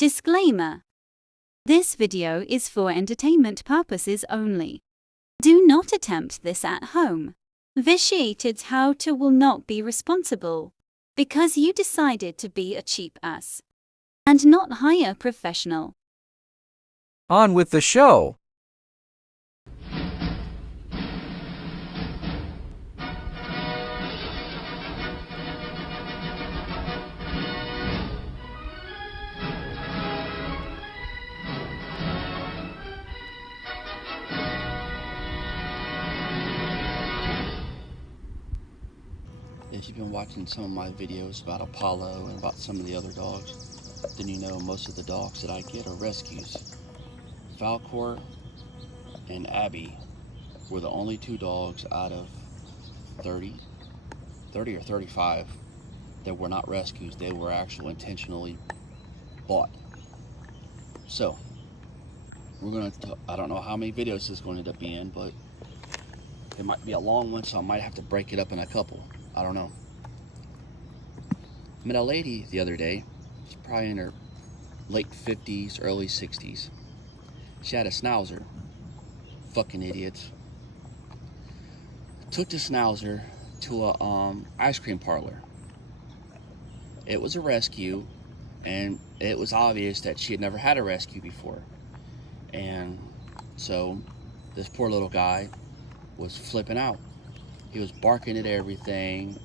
Disclaimer. This video is for entertainment purposes only. Do not attempt this at home. Vitiated how to will not be responsible because you decided to be a cheap ass and not hire a professional. On with the show. If you've been watching some of my videos about Apollo and about some of the other dogs, then you know most of the dogs that I get are rescues. Falcor and Abby were the only two dogs out of 30 or 35 that were not rescues. They were actually intentionally bought. So, we're going to, I don't know how many videos this is going to end up being, but it might be a long one, so I might have to break it up in a couple. I don't know. I met a lady the other day. She's probably in her late 50s, early 60s. She had a Schnauzer. Fucking idiots. Took the Schnauzer to a ice cream parlor. It was a rescue, and it was obvious that she had never had a rescue before. And so this poor little guy was flipping out. He was barking at everything,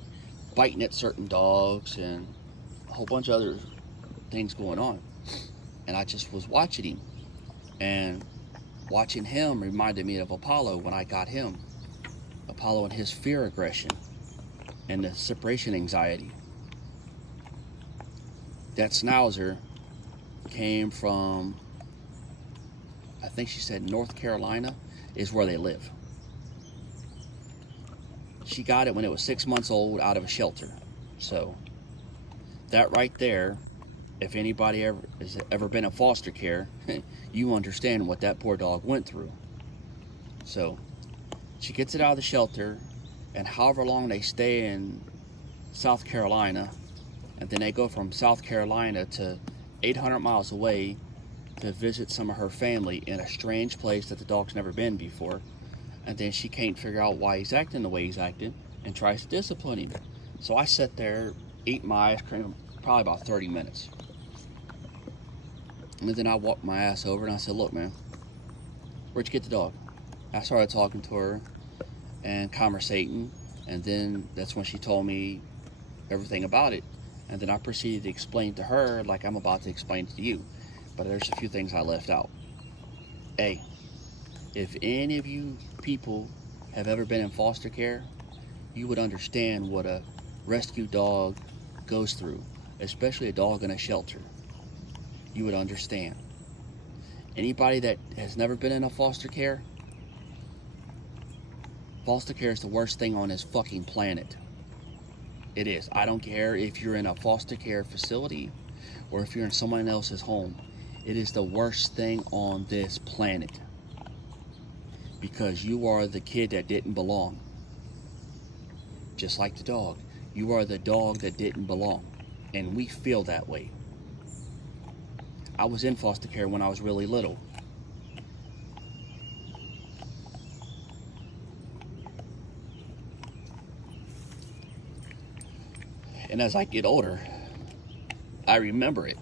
biting at certain dogs, and a whole bunch of other things going on. And I just was watching him. And watching him reminded me of Apollo when I got him. Apollo and his fear aggression and the separation anxiety. That Schnauzer came from, I think she said North Carolina is where they live. She got it when it was 6 months old out of a shelter. So that right there, if anybody has ever been in foster care, you understand what that poor dog went through. So she gets it out of the shelter, and however long they stay in South Carolina, and then they go from South Carolina to 800 miles away to visit some of her family in a strange place that the dog's never been before. And then she can't figure out why he's acting the way he's acting and tries to discipline him. So I sat there, eating my ice cream, probably about 30 minutes. And then I walked my ass over and I said, "Look, man, where'd you get the dog?" I started talking to her and conversating, and then that's when she told me everything about it. And then I proceeded to explain to her like I'm about to explain to you. But there's a few things I left out. A, if any of you people have ever been in foster care, you would understand what a rescue dog goes through, especially a dog in a shelter. You would understand. Anybody that has never been in a foster care is the worst thing on this fucking planet. It is. I don't care if you're in a foster care facility or if you're in someone else's home. It is the worst thing on this planet. Because you are the kid that didn't belong. Just like the dog. You are the dog that didn't belong. And we feel that way. I was in foster care when I was really little. And as I get older, I remember it.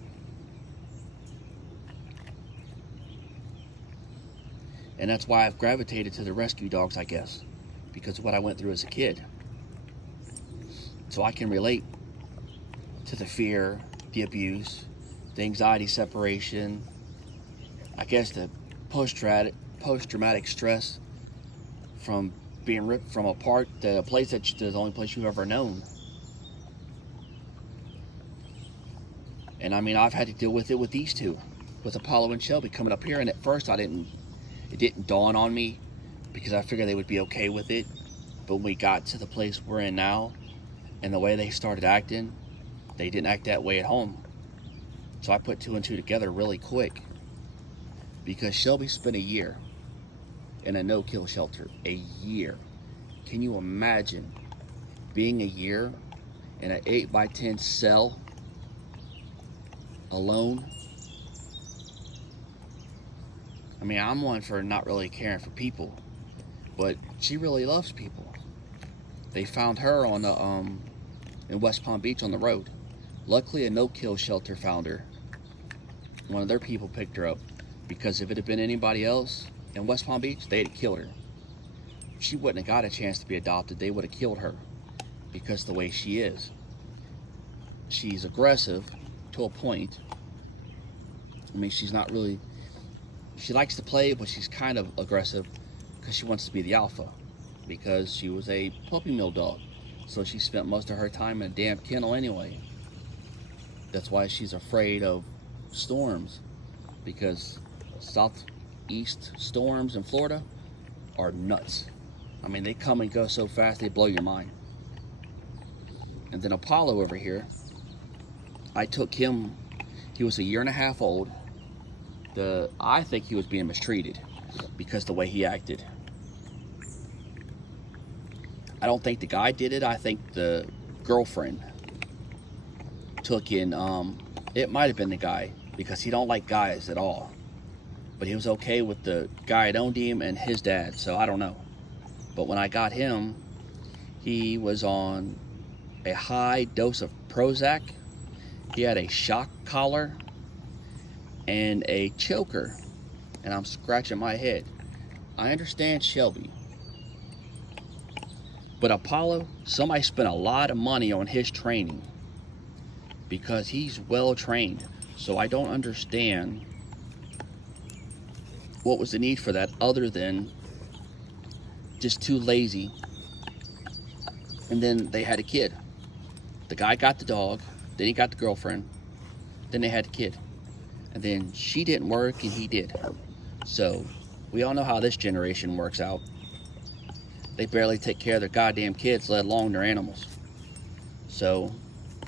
And that's why I've gravitated to the rescue dogs, I guess, because of what I went through as a kid. So I can relate to the fear, the abuse, the anxiety separation, I guess the post-traumatic stress from being ripped from a place that's the only place you've ever known. And I mean, I've had to deal with it with these two, with Apollo and Shelby coming up here, and at first it didn't dawn on me because I figured they would be okay with it. But when we got to the place we're in now and the way they started acting, they didn't act that way at home. So I put two and two together really quick because Shelby spent a year in a no-kill shelter. A year. Can you imagine being a year in an 8x10 cell alone I mean, I'm one for not really caring for people, but she really loves people. They found her on the in West Palm Beach on the road. Luckily, a no-kill shelter found her. One of their people picked her up, because if it had been anybody else in West Palm Beach, they'd have killed her. She wouldn't have got a chance to be adopted. They would have killed her because of the way she is. She's aggressive to a point. I mean, she's not really, she likes to play, but she's kind of aggressive because she wants to be the alpha, because she was a puppy mill dog. So she spent most of her time in a damn kennel anyway. That's why she's afraid of storms, because southeast storms in Florida are nuts. I mean, they come and go so fast, they blow your mind. And then Apollo over here, I took him, he was 1.5 years old. I think he was being mistreated because the way he acted. I don't think the guy did it. I think the girlfriend took in, it might have been the guy, because he don't like guys at all. But he was okay with the guy that owned him and his dad, so I don't know. But when I got him, he was on a high dose of Prozac. He had a shock collar and a choker, and I'm scratching my head. I understand Shelby, but Apollo, somebody spent a lot of money on his training, because he's well trained. So I don't understand what was the need for that, other than just too lazy. And then they had a kid. The guy got the dog, then he got the girlfriend, then they had the kid. And then she didn't work and he did. So we all know how this generation works out. They barely take care of their goddamn kids, let alone their animals. So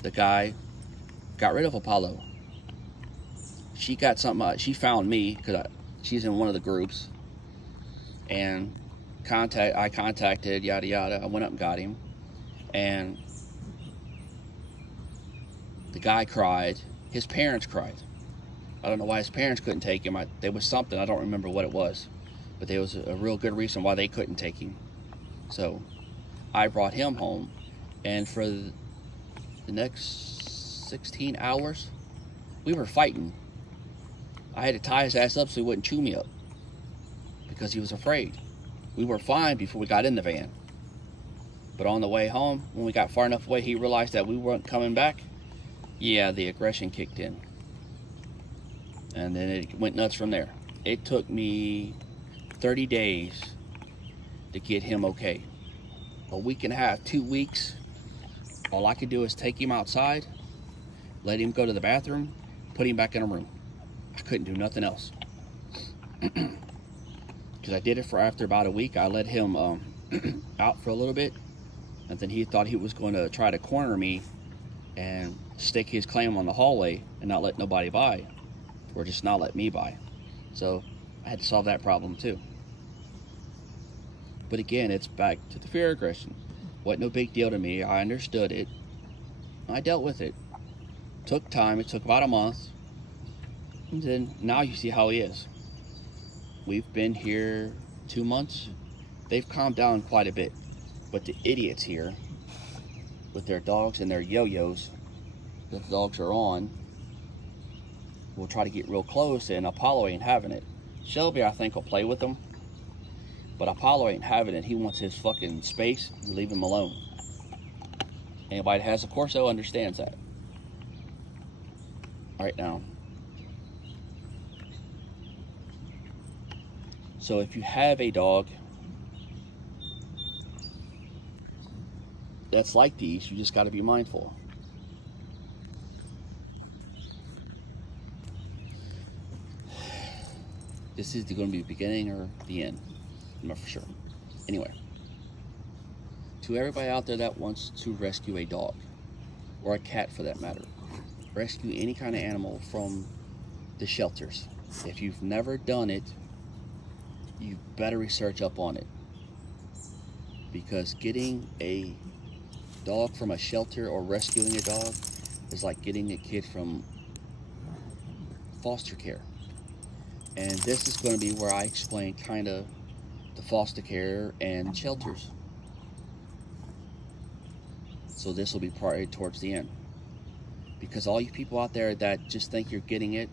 the guy got rid of Apollo. She got something, she found me, because she's in one of the groups, and I contacted, yada yada. I went up and got him, and the guy cried. His parents cried. I don't know why his parents couldn't take him. There was something, I don't remember what it was, but there was a real good reason why they couldn't take him. So I brought him home, and for the next 16 hours, we were fighting. I had to tie his ass up so he wouldn't chew me up, because he was afraid. We were fine before we got in the van. But on the way home, when we got far enough away, he realized that we weren't coming back. Yeah, the aggression kicked in. And then it went nuts from there. It took me 30 days to get him okay. 1.5 weeks, 2 weeks, all I could do is take him outside, let him go to the bathroom, put him back in a room. I couldn't do nothing else. Because I did it for after about a week. I let him out for a little bit, and then he thought he was going to try to corner me and stake his claim on the hallway and not let nobody by, or just not let me by. So I had to solve that problem too. But again, it's back to the fear aggression. Wasn't no big deal to me. I understood it. I dealt with it. Took time. It took about a month. And then now you see how he is. We've been here 2 months. They've calmed down quite a bit. But the idiots here, with their dogs and their yo-yos that the dogs are on, will try to get real close, and Apollo ain't having it. Shelby, I think, will play with them, but Apollo ain't having it. He wants his fucking space. Leave him alone. Anybody that has a Corso understands that. Right now. So if you have a dog that's like these, you just got to be mindful. This is going to be the beginning or the end. I'm not for sure. Anyway, to everybody out there that wants to rescue a dog, or a cat for that matter, rescue any kind of animal from the shelters. If you've never done it, you better research up on it. Because getting a dog from a shelter or rescuing a dog is like getting a kid from foster care. And this is going to be where I explain kind of the foster care and shelters. So this will be probably towards the end. Because all you people out there that just think you're getting it,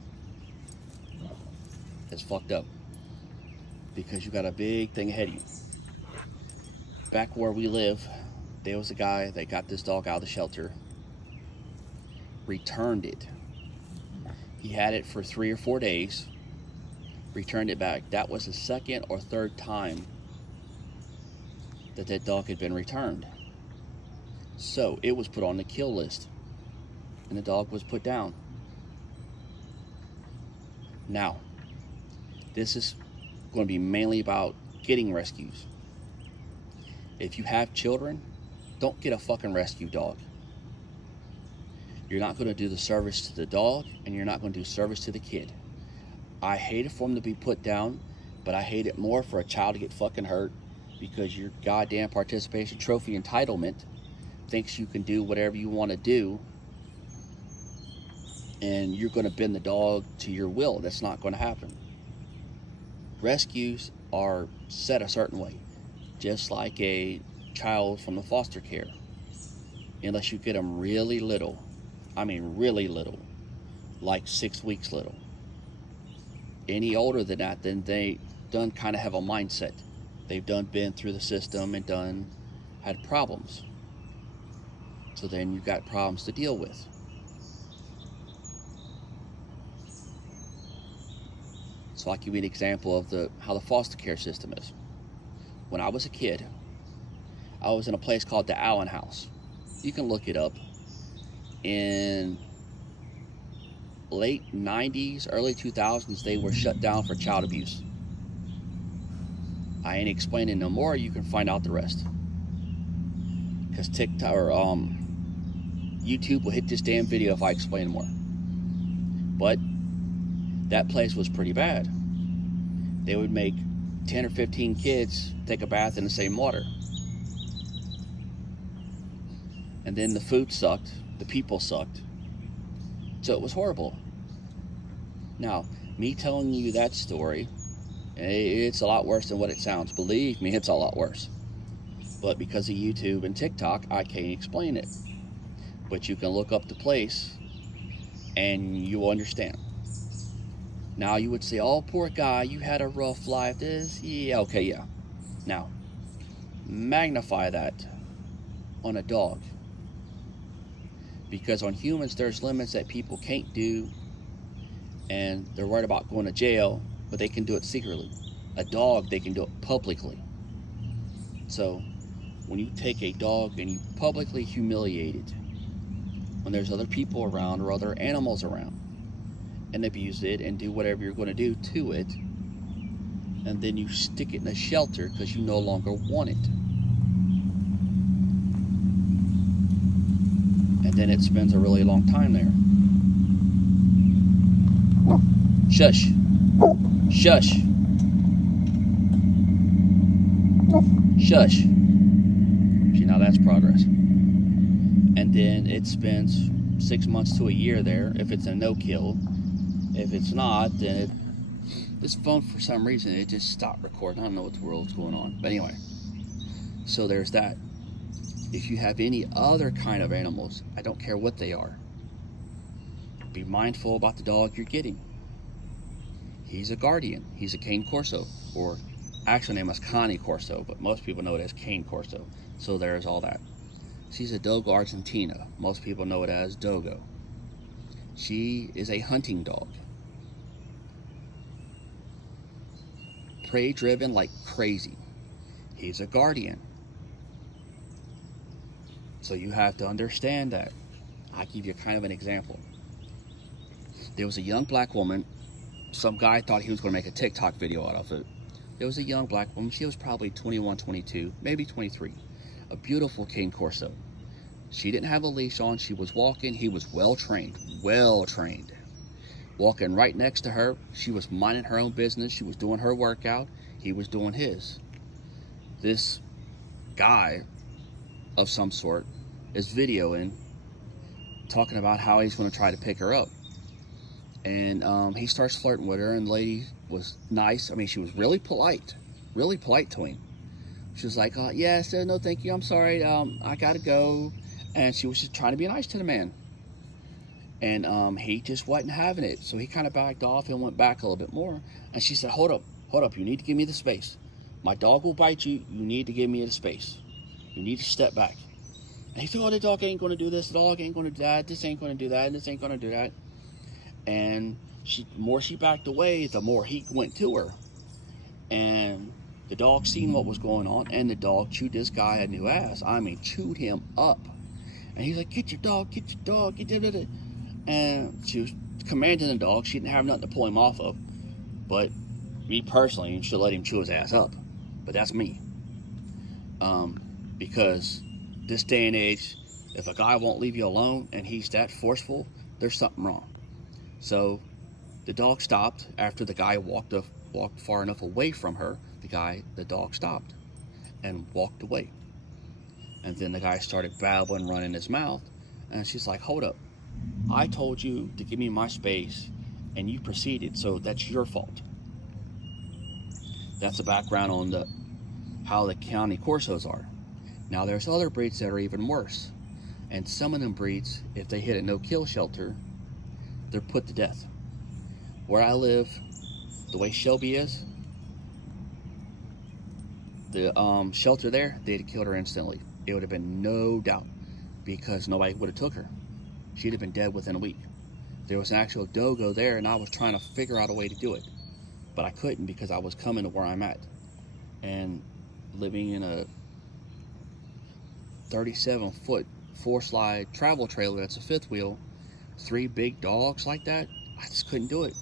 it's fucked up. Because you got a big thing ahead of you. Back where we live, there was a guy that got this dog out of the shelter, returned it. He had it for 3 or 4 days, returned it back. That was the second or third time that dog had been returned. So it was put on the kill list, and the dog was put down. Now, this is going to be mainly about getting rescues. If you have children, don't get a fucking rescue dog. You're not going to do the service to the dog, and you're not going to do service to the kid. I hate it for them to be put down, but I hate it more for a child to get fucking hurt because your goddamn participation trophy entitlement thinks you can do whatever you want to do, and you're going to bend the dog to your will. That's not going to happen. Rescues are set a certain way, just like a child from the foster care. Unless you get them really little. I mean really little. Like 6 weeks little. Any older than that, then they done kind of have a mindset. They've done been through the system and had problems. So then you've got problems to deal with. So I'll give you an example of how the foster care system is. When I was a kid, I was in a place called the Allen House. You can look it up. In late 90s, early 2000s, they were shut down for child abuse. I ain't explaining no more. You can find out the rest. Because TikTok or YouTube will hit this damn video if I explain more. But that place was pretty bad. They would make 10 or 15 kids take a bath in the same water. And then the food sucked, the people sucked. So it was horrible. Now, me telling you that story, it's a lot worse than what it sounds. Believe me, it's a lot worse. But because of YouTube and TikTok, I can't explain it. But you can look up the place and you will understand. Now you would say, oh, poor guy, you had a rough life. Yeah. Now, magnify that on a dog. Because on humans, there's limits that people can't do, and they're worried about going to jail, but they can do it secretly. A dog, they can do it publicly. So, when you take a dog and you publicly humiliate it, when there's other people around or other animals around, and abuse it and do whatever you're going to do to it, and then you stick it in a shelter because you no longer want it. And then it spends a really long time there. Shush. Shush. Shush. See, now that's progress. And then it spends 6 months to a year there if it's a no-kill. If it's not, then this phone, for some reason, it just stopped recording. I don't know what the world's going on. But anyway, so there's that. If you have any other kind of animals, I don't care what they are, be mindful about the dog you're getting. He's a guardian. He's a Cane Corso, or actual name is Cane Corso, but most people know it as Cane Corso. So there's all that. She's a Dogo Argentina. Most people know it as Dogo. She is a hunting dog. Prey driven like crazy. He's a guardian. So you have to understand that. I'll give you kind of an example. There was a young black woman. Some guy thought he was going to make a TikTok video out of it. There was a young black woman. She was probably 21, 22, maybe 23. A beautiful Cane Corso. She didn't have a leash on. She was walking. He was well trained. Walking right next to her. She was minding her own business. She was doing her workout. He was doing his. This guy of some sort is videoing, talking about how he's going to try to pick her up. And he starts flirting with her, and the lady was nice. I mean, she was really polite to him. She was like, yes, no, thank you, I'm sorry, I gotta go. And she was just trying to be nice to the man. And he just wasn't having it. So he kind of backed off and went back a little bit more. And she said, hold up, you need to give me the space. My dog will bite you, you need to give me the space. You need to step back. And he said, the dog ain't gonna do this, the dog ain't gonna do that, this ain't gonna do that, and this ain't gonna do that. And the more she backed away, the more he went to her. And the dog seen what was going on, and the dog chewed this guy a new ass. I mean, chewed him up. And he's like, get your dog, get your dog, get it. And she was commanding the dog. She didn't have nothing to pull him off of. But me personally, should let him chew his ass up. But that's me. Because this day and age, if a guy won't leave you alone and he's that forceful, there's something wrong. So the dog stopped after the guy walked far enough away from her. The dog stopped and walked away. And then the guy started babbling, running his mouth. And she's like, hold up. I told you to give me my space and you proceeded, so that's your fault. That's the background on how the county Corsos are. Now there's other breeds that are even worse. And some of them breeds, if they hit a no-kill shelter, they're put to death. Where I live, the way Shelby is, the shelter there, they'd have killed her instantly. It would have been no doubt, because nobody would have took her. She'd have been dead within a week. There was an actual dogo there, and I was trying to figure out a way to do it, but I couldn't because I was coming to where I'm at. And living in a 37-foot 4-slide travel trailer that's a fifth wheel, 3 big dogs like that, I just couldn't do it.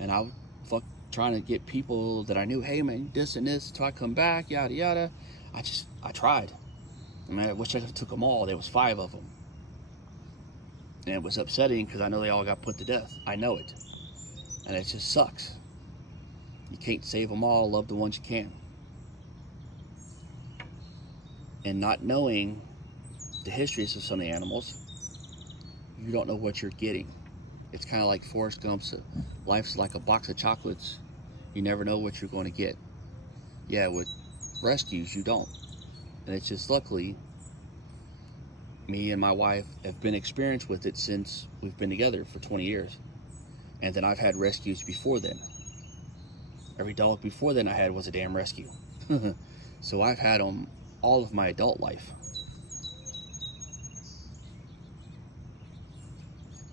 And I was trying to get people that I knew, hey man, this and this, till I come back, yada yada. I tried. I mean, I wish I took them all. There was 5 of them. And it was upsetting because I know they all got put to death. I know it. And it just sucks. You can't save them all. Love the ones you can. And not knowing the histories of some of the animals, you don't know what you're getting. It's kind of like Forrest Gump's life's like a box of chocolates. You never know what you're going to get. Yeah, with rescues, you don't. And it's just luckily, me and my wife have been experienced with it since we've been together for 20 years. And then I've had rescues before then. Every dog before then I had was a damn rescue. So I've had them all of my adult life.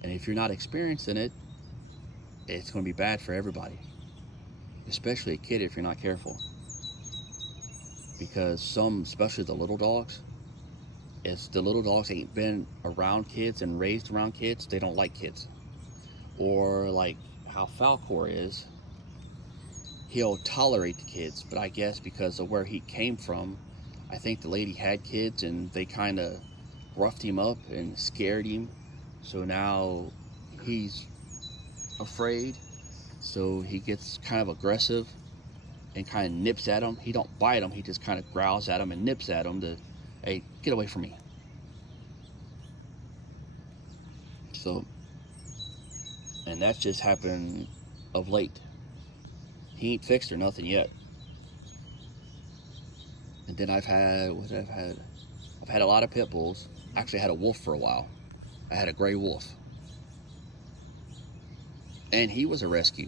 And if you're not experienced in it, it's going to be bad for everybody. Especially a kid if you're not careful. Because some, especially the little dogs, if the little dogs ain't been around kids and raised around kids, they don't like kids. Or like how Falcor is, he'll tolerate the kids, but I guess because of where he came from, I think the lady had kids and they kind of roughed him up and scared him. So now he's afraid. So he gets kind of aggressive and kind of nips at them. He don't bite them, he just kind of growls at them and nips at them to, hey, get away from me. So, and that's just happened of late. He ain't fixed or nothing yet. And then I've had a lot of pit bulls. Actually, I had a wolf for a while. I had a gray wolf. And he was a rescue.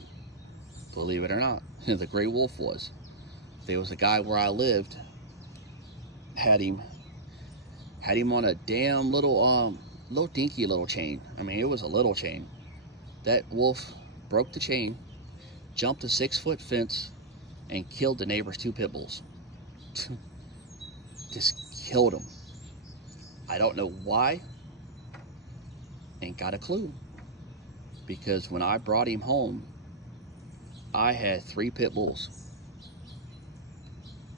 Believe it or not. The gray wolf was. There was a guy where I lived, had him on a damn little dinky little chain. I mean, it was a little chain. That wolf broke the chain, jumped a 6-foot fence, and killed the neighbor's 2 pit bulls. Just killed them. I don't know why. Ain't got a clue. Because when I brought him home, I had 3 pit bulls.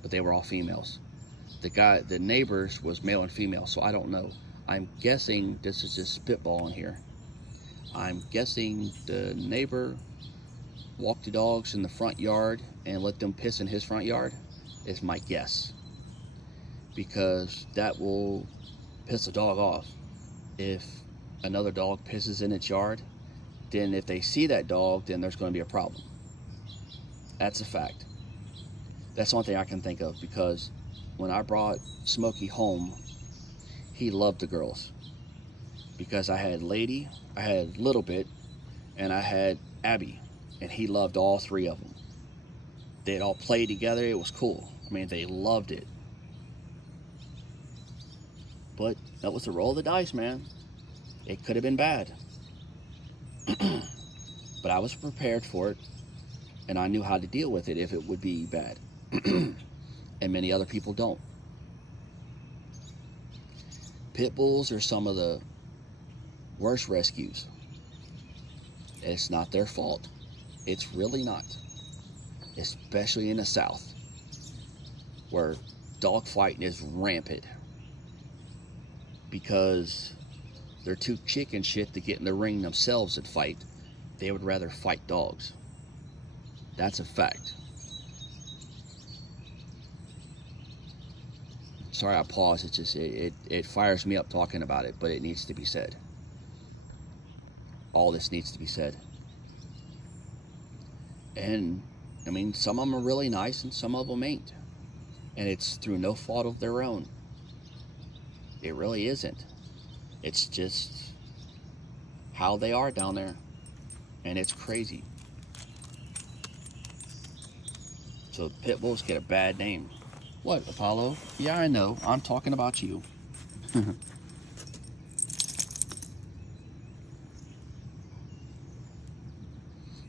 But they were all females. The neighbors was male and female, so I don't know. I'm guessing this is just spitballing here. I'm guessing the neighbor walked the dogs in the front yard and let them piss in his front yard, is my guess. Because that will piss a dog off. If another dog pisses in its yard, then if they see that dog, then there's going to be a problem. That's a fact. That's the only thing I can think of, because when I brought Smokey home, he loved the girls. Because I had Lady, I had Little Bit, and I had Abby, and he loved all three of them. They'd all play together. It was cool. I mean, they loved it. But that was the roll of the dice, man. It could have been bad. But I was prepared for it, and I knew how to deal with it if it would be bad. And many other people don't. Pit bulls are some of the worst rescues. It's not their fault. It's really not. Especially in the South, where dog fighting is rampant. Because they're too chicken shit to get in the ring themselves and fight. They would rather fight dogs. That's a fact. Sorry I paused. It's just it fires me up talking about it, but it needs to be said. All this needs to be said. And I mean, some of them are really nice and some of them ain't. And it's through no fault of their own. It really isn't. It's just how they are down there. And it's crazy. So pit bulls get a bad name. What, Apollo? Yeah, I know. I'm talking about you.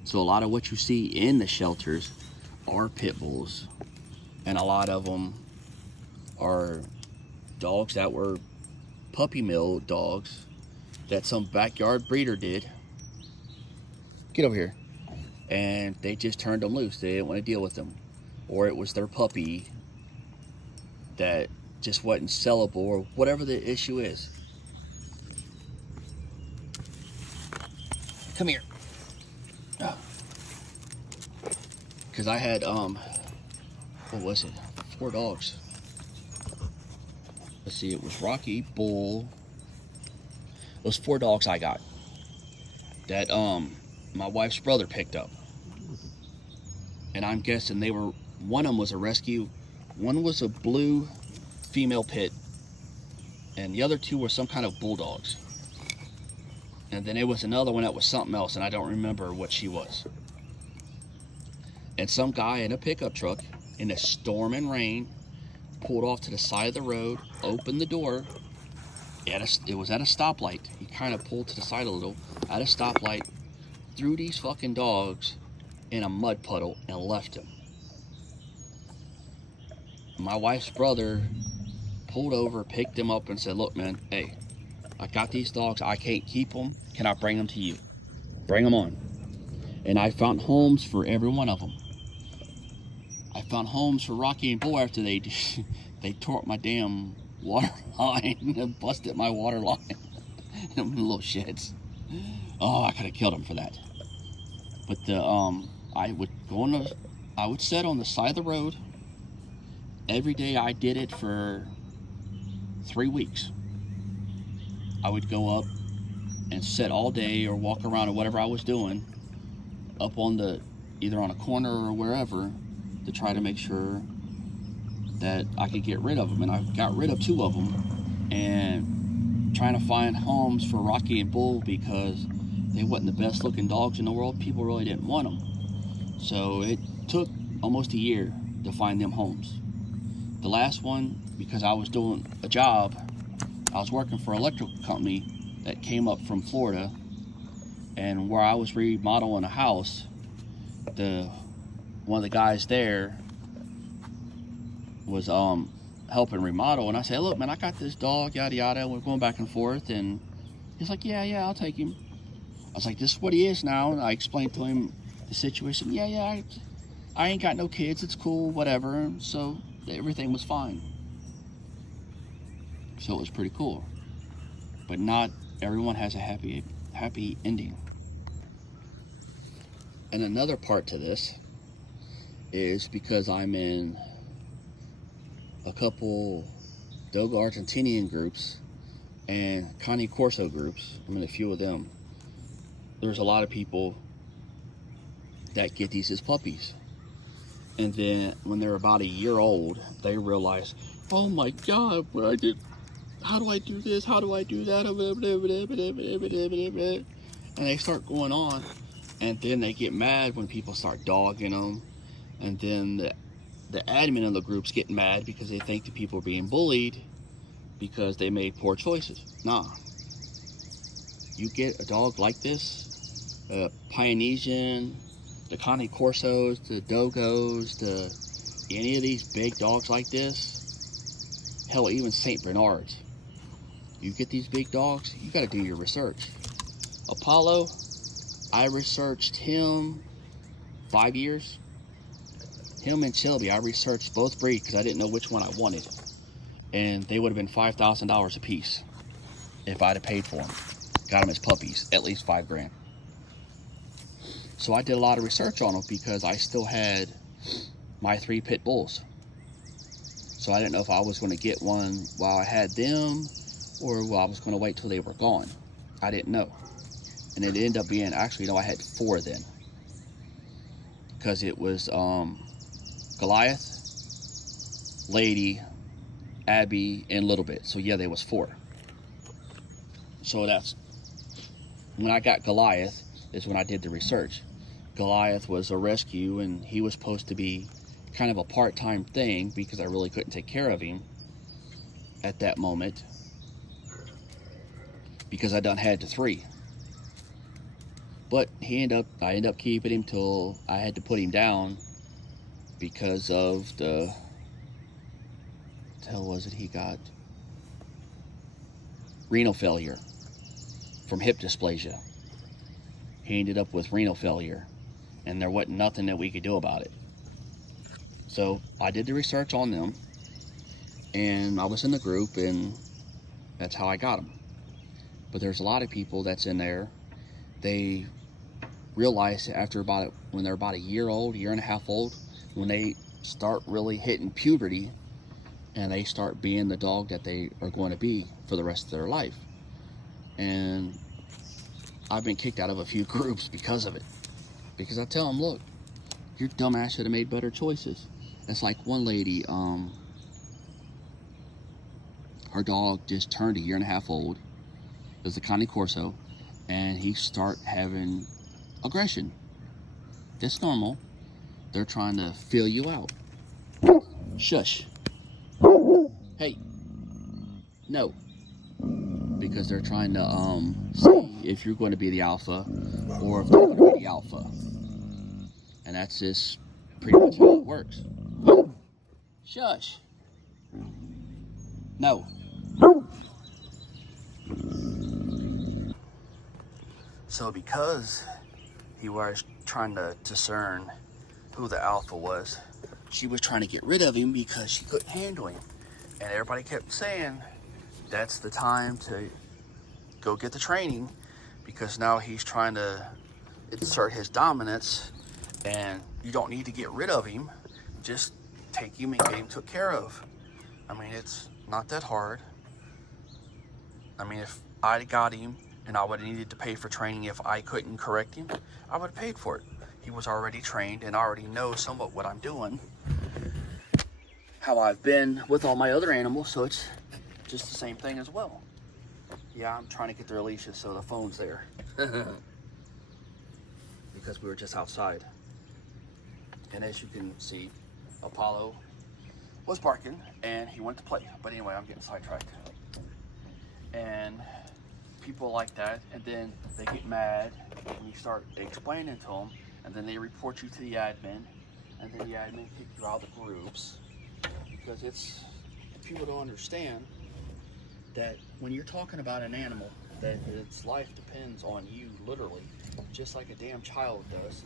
So a lot of what you see in the shelters are pit bulls. And a lot of them are dogs that were puppy mill dogs that some backyard breeder did. Get over here. And they just turned them loose. They didn't want to deal with them. Or it was their puppy that just wasn't sellable, or whatever the issue is. Come here. Because I had, what was it? 4 dogs. Let's see, it was Rocky, Bull. Those 4 dogs I got that my wife's brother picked up. And I'm guessing they were, one of them was a rescue, one was a blue female pit, and the other 2 were some kind of bulldogs. And then there was another one that was something else, and I don't remember what she was. And some guy in a pickup truck in a storm and rain pulled off to the side of the road, opened the door. It was at a stoplight. He kind of pulled to the side a little, at a stoplight, threw these fucking dogs in a mud puddle and left them. My wife's brother pulled over, picked him up and said, look man, hey, I got these dogs, I can't keep them, can I bring them to you? Bring them on. And I found homes for every one of them. I found homes for Rocky and Bull after they tore up my damn water line and busted my water line. Them little shits. Oh, I could have killed them for that. But I would sit on the side of the road. Every day I did it for 3 weeks. I would go up and sit all day or walk around or whatever I was doing up on either on a corner or wherever, to try to make sure that I could get rid of them. And I got rid of 2 of them, and trying to find homes for Rocky and Bull because they wasn't the best looking dogs in the world. People really didn't want them. So it took almost a year to find them homes. The last one, because I was doing a job, I was working for an electrical company that came up from Florida, and where I was remodeling a house, one of the guys there was helping remodel, and I said, look man, I got this dog, yada yada, and we're going back and forth, and he's like, yeah, I'll take him. I was like, this is what he is now, and I explained to him the situation. Yeah, I ain't got no kids, it's cool, whatever. And so everything was fine. So it was pretty cool. But not everyone has a happy ending. And another part to this is because I'm in a couple Dogo Argentinian groups and Cane Corso groups. I'm in a few of them. there's a lot of people that get these as puppies. And then when they're about a year old, they realize, oh my God, what I did, how do I do this? How do I do that? And they start going on. And then they get mad when people start dogging them. And then the admin of the groups get mad because they think the people are being bullied because they made poor choices. Nah. You get a dog like this, a Pyrenean, the Cane Corsos, the Dogos, any of these big dogs like this, hell, even St. Bernards. You get these big dogs, you gotta do your research. Apollo, I researched him 5 years. Him and Shelby, I researched both breeds because I didn't know which one I wanted. And they would have been $5,000 a piece if I'd have paid for them. Got them as puppies, at least $5,000. So I did a lot of research on them because I still had my 3 pit bulls. So I didn't know if I was going to get one while I had them or while I was going to wait till they were gone. I didn't know. And it ended up being, actually, no, I had 4 then. Because it was Goliath, Lady, Abby, and Little Bit. So yeah, there was 4. So that's, when I got Goliath, is when I did the research. Goliath was a rescue, and he was supposed to be kind of a part-time thing because I really couldn't take care of him at that moment because I done had the 3. But I ended up keeping him till I had to put him down because of the hell was it he got? Renal failure from hip dysplasia. He ended up with renal failure, and there wasn't nothing that we could do about it. So I did the research on them, and I was in the group, and that's how I got them. But there's a lot of people that's in there, they realize after when they're about a year old, year and a half old, when they start really hitting puberty, and they start being the dog that they are going to be for the rest of their life. And I've been kicked out of a few groups because of it. Because I tell them, look, your dumbass should have made better choices. It's like one lady, her dog just turned a year and a half old. It was a Cane Corso, and he start having aggression. That's normal. They're trying to fill you out. Shush. Hey. No. Because they're trying to see if you're going to be the alpha or if they're going to be the alpha. And that's just pretty much how it works. Shush. No. So because he was trying to discern who the alpha was, she was trying to get rid of him because she couldn't handle him. And everybody kept saying, that's the time to go get the training because now he's trying to insert his dominance and you don't need to get rid of him. Just take him and get him took care of. I mean, it's not that hard. I mean, if I got him and I would have needed to pay for training if I couldn't correct him, I would have paid for it. He was already trained and I already know somewhat what I'm doing, how I've been with all my other animals, so it's just the same thing as well. Yeah, I'm trying to get their leashes so the phone's there. Because we were just outside. And as you can see, Apollo was barking and he went to play. But anyway, I'm getting sidetracked. And people like that, and then they get mad when you start explaining to them, and then they report you to the admin, and then the admin kick you out of the groups. Because people don't understand that when you're talking about an animal, that its life depends on you, literally, just like a damn child does,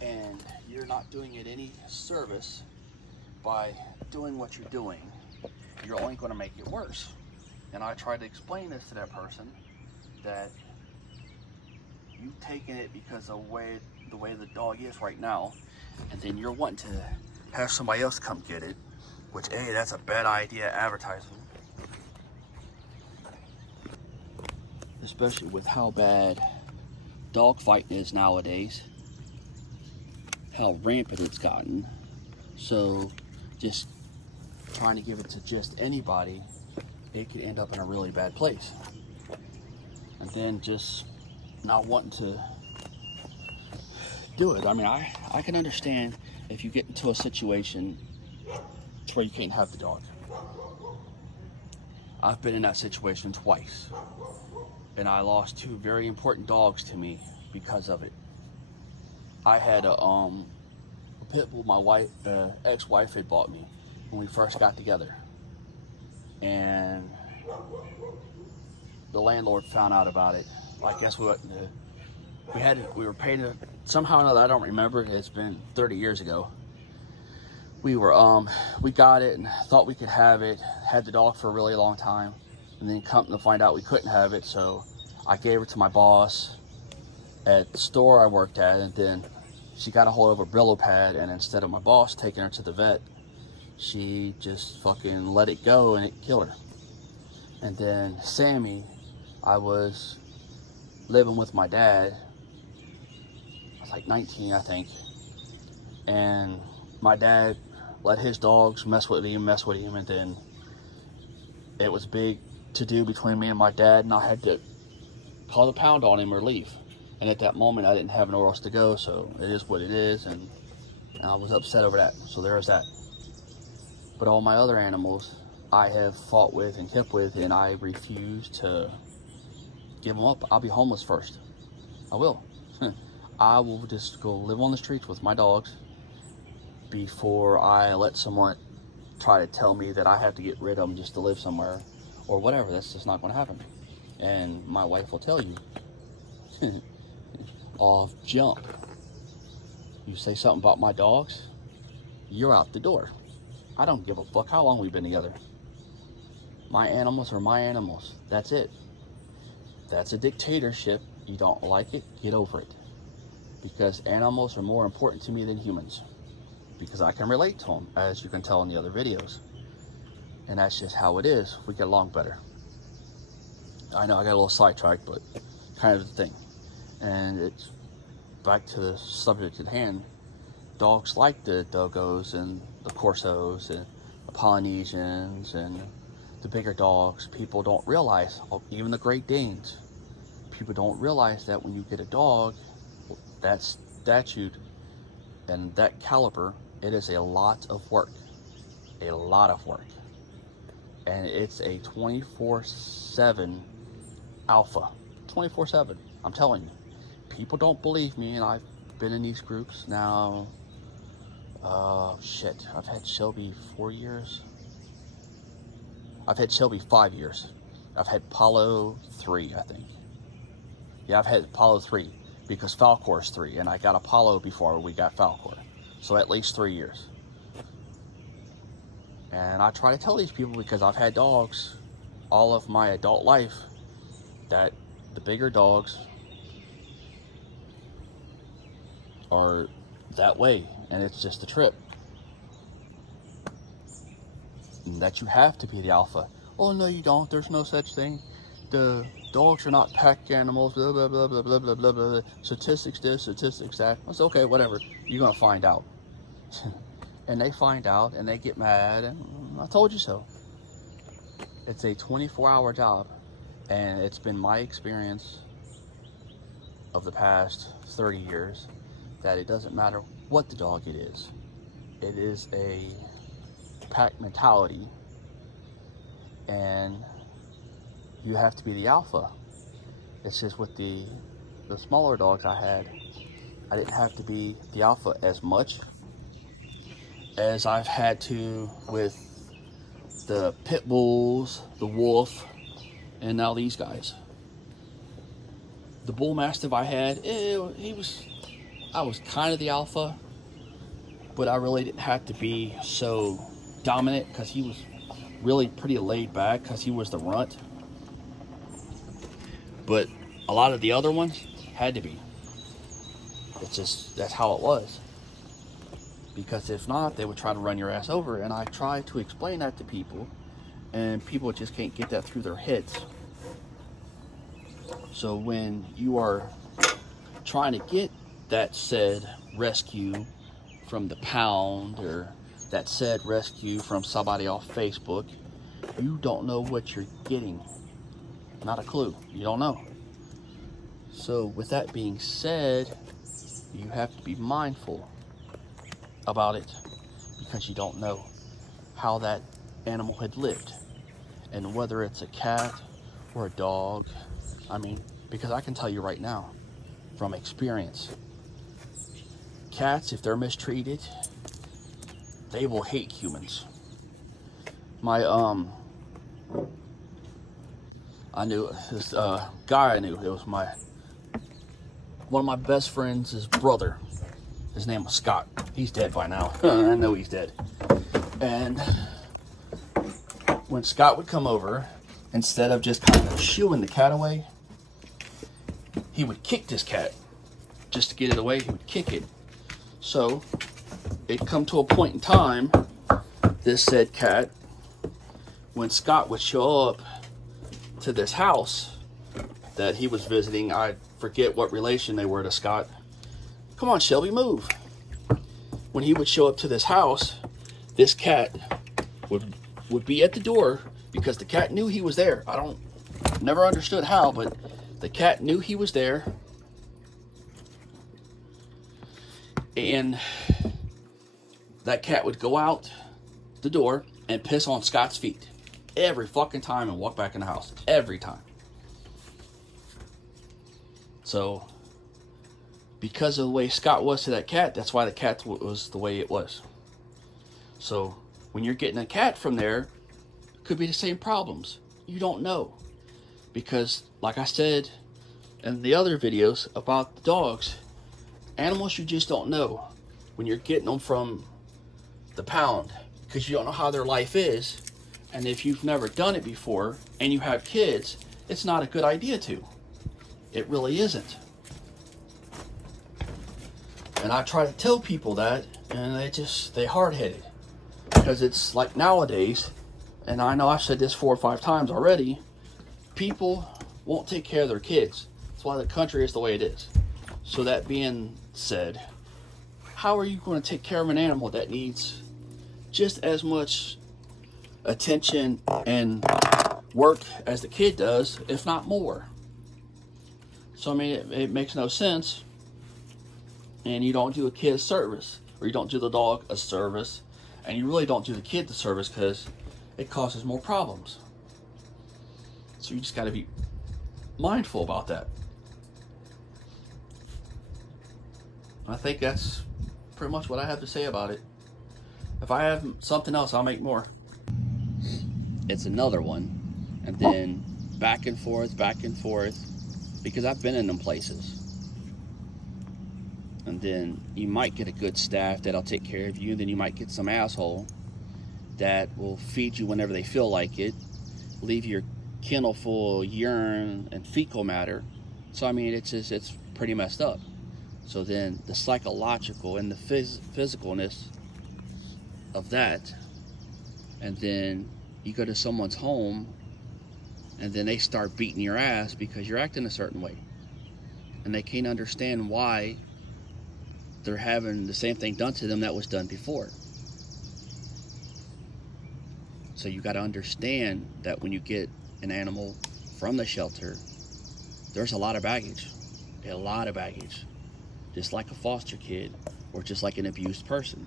and you're not doing it any service by doing what you're doing. You're only going to make it worse. And I tried to explain this to that person, that you taking it because of the way the dog is right now, and then you're wanting to have somebody else come get it, which, hey, that's a bad idea advertising. Especially with how bad dog fighting is nowadays, how rampant it's gotten. So just trying to give it to just anybody, it could end up in a really bad place. And then just not wanting to do it. I mean, I can understand if you get into a situation to where you can't have the dog. I've been in that situation twice, and I lost two very important dogs to me because of it. I had a pit bull my ex-wife had bought me when we first got together, and the landlord found out about it. I guess we were paying it somehow or another. I don't remember. It's been 30 years ago. We got it and thought we could have it. Had the dog for a really long time, and then come to find out we couldn't have it. So I gave her to my boss at the store I worked at, and then she got a hold of a Brillo pad, and instead of my boss taking her to the vet, she just fucking let it go and it killed her. And then Sammy, I was living with my dad. I was like 19, I think, and my dad let his dogs mess with him, and then it was big to do between me and my dad, and I had to call the pound on him or leave. And at that moment, I didn't have nowhere else to go, so it is what it is, and I was upset over that. So there was that. But all my other animals, I have fought with and kept with, and I refuse to give them up. I'll be homeless first. I will. I will just go live on the streets with my dogs before I let someone try to tell me that I have to get rid of them just to live somewhere or whatever. That's just not going to happen. And my wife will tell you, off jump, you say something about my dogs, you're out the door. I don't give a fuck how long we've been together. My animals are my animals. That's it. That's a dictatorship. You don't like it, get over it. Because animals are more important to me than humans. Because I can relate to them, as you can tell in the other videos. And that's just how it is. We get along better. I know I got a little sidetracked, but kind of the thing. And it's back to the subject at hand. Dogs like the Dogos and the Corsos and the Polynesians and the bigger dogs. People don't realize, even the Great Danes, people don't realize that when you get a dog that statute and that caliber, it is a lot of work. A lot of work. And it's a 24/7 alpha. 24/7. I'm telling you. People don't believe me, and I've been in these groups now. I've had Shelby 4 years. I've had Shelby 5 years. I've had Paulo 3, I think. Yeah, I've had Paulo 3 because Falcor's 3, and I got Apollo before we got Falcor. So at least 3 years. And I try to tell these people, because I've had dogs all of my adult life, that the bigger dogs are that way, and it's just a trip. And that you have to be the alpha. Oh no, you don't. There's no such thing. The dogs are not pack animals. Blah blah blah blah blah blah blah blah. Statistics this, statistics that. I said, okay, whatever. You're gonna find out. And they find out, and they get mad, and I told you so. It's a 24-hour job, and it's been my experience of the past 30 years that it doesn't matter what the dog it is. It is a pack mentality, and you have to be the alpha. It's just with the smaller dogs I had, I didn't have to be the alpha as much as I've had to with the pit bulls, the wolf, and now these guys. The bull mastiff I had, I was kind of the alpha, but I really didn't have to be so dominant because he was really pretty laid back because he was the runt. But a lot of the other ones had to be. It's just, that's how it was. Because if not, they would try to run your ass over. And I try to explain that to people, and people just can't get that through their heads. So when you are trying to get that said rescue from the pound or that said rescue from somebody off Facebook, you don't know what you're getting. Not a clue. You don't know. So with that being said, you have to be mindful about it because you don't know how that animal had lived and whether it's a cat or a dog. I mean, because I can tell you right now from experience, cats, if they're mistreated, they will hate humans. I knew this guy. I knew it was one of my best friends' brother. His name was Scott. He's dead by now. I know he's dead. And when Scott would come over, instead of just kind of shooing the cat away, he would kick this cat. Just to get it away, he would kick it. So it come to a point in time, this said cat, when Scott would show up to this house that he was visiting, I forget what relation they were to Scott. Come on, Shelby, move. When he would show up to this house, this cat would be at the door because the cat knew he was there. Never understood how, but the cat knew he was there. And that cat would go out the door and piss on Scott's feet every fucking time and walk back in the house. Every time. So, because of the way Scott was to that cat, that's why the cat was the way it was. So, when you're getting a cat from there, it could be the same problems. You don't know. Because, like I said in the other videos about the dogs, animals you just don't know when you're getting them from the pound. Because you don't know how their life is. And if you've never done it before and you have kids, it's not a good idea to. It really isn't. And I try to tell people that, and they hard-headed. Because it's like nowadays, and I know I've said this 4 or 5 times already, people won't take care of their kids. That's why the country is the way it is. So that being said, how are you going to take care of an animal that needs just as much attention and work as the kid does, if not more? So I mean, it makes no sense. And you don't do a kid a service, or you don't do the dog a service, and you really don't do the kid the service because it causes more problems. So you just got to be mindful about that. I think that's pretty much what I have to say about it. If I have something else, I'll make more. It's another one, and then back and forth, because I've been in them places. And then you might get a good staff that'll take care of you. Then you might get some asshole that will feed you whenever they feel like it, leave your kennel full of urine and fecal matter. So I mean, it's pretty messed up. So then the psychological and the physicalness of that, and then you go to someone's home and then they start beating your ass because you're acting a certain way, and they can't understand why they're having the same thing done to them that was done before. So you got to understand that when you get an animal from the shelter, there's a lot of baggage. Just like a foster kid or just like an abused person.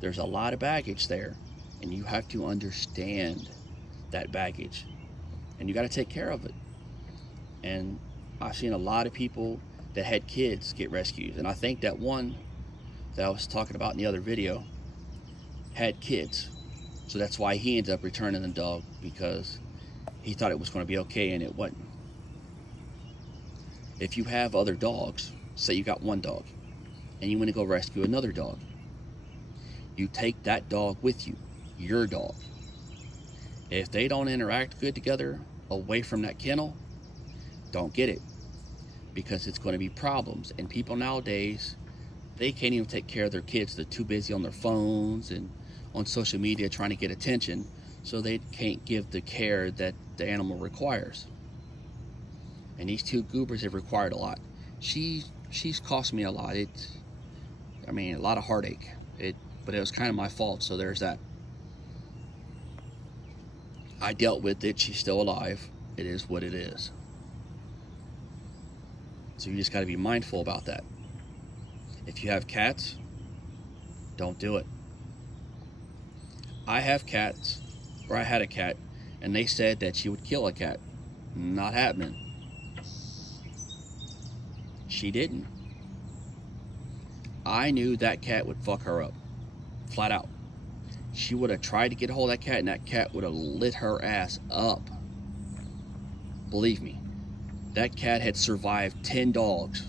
There's a lot of baggage there, and you have to understand that baggage, and you got to take care of it. And I've seen a lot of people that had kids get rescued, and I think that one that I was talking about in the other video had kids, so that's why he ended up returning the dog, because he thought it was going to be okay and it wasn't. If you have other dogs, say you got one dog and you want to go rescue another dog, you take that dog with you, your dog. If they don't interact good together away from that kennel, don't get it, because it's going to be problems. And people nowadays, they can't even take care of their kids. They're too busy on their phones and on social media trying to get attention, so they can't give the care that the animal requires. And these two goobers have required a lot. She she's cost me a lot. I mean, a lot of heartache. But it was kind of my fault, so there's that. I dealt with it. She's still alive. It is what it is. So you just got to be mindful about that. If you have cats, don't do it. I have cats, or I had a cat, and they said that she would kill a cat. Not happening. She didn't. I knew that cat would fuck her up. Flat out. She would have tried to get a hold of that cat, and that cat would have lit her ass up. Believe me, that cat had survived 10 dogs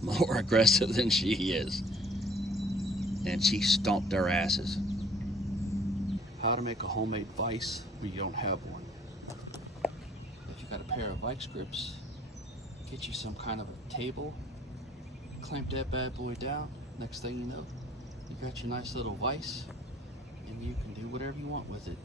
more aggressive than she is. And she stomped their asses. How to make a homemade vise when you don't have one. If you got a pair of vice grips, get you some kind of a table, clamp that bad boy down. Next thing you know, you got your nice little vise, and you can do whatever you want with it.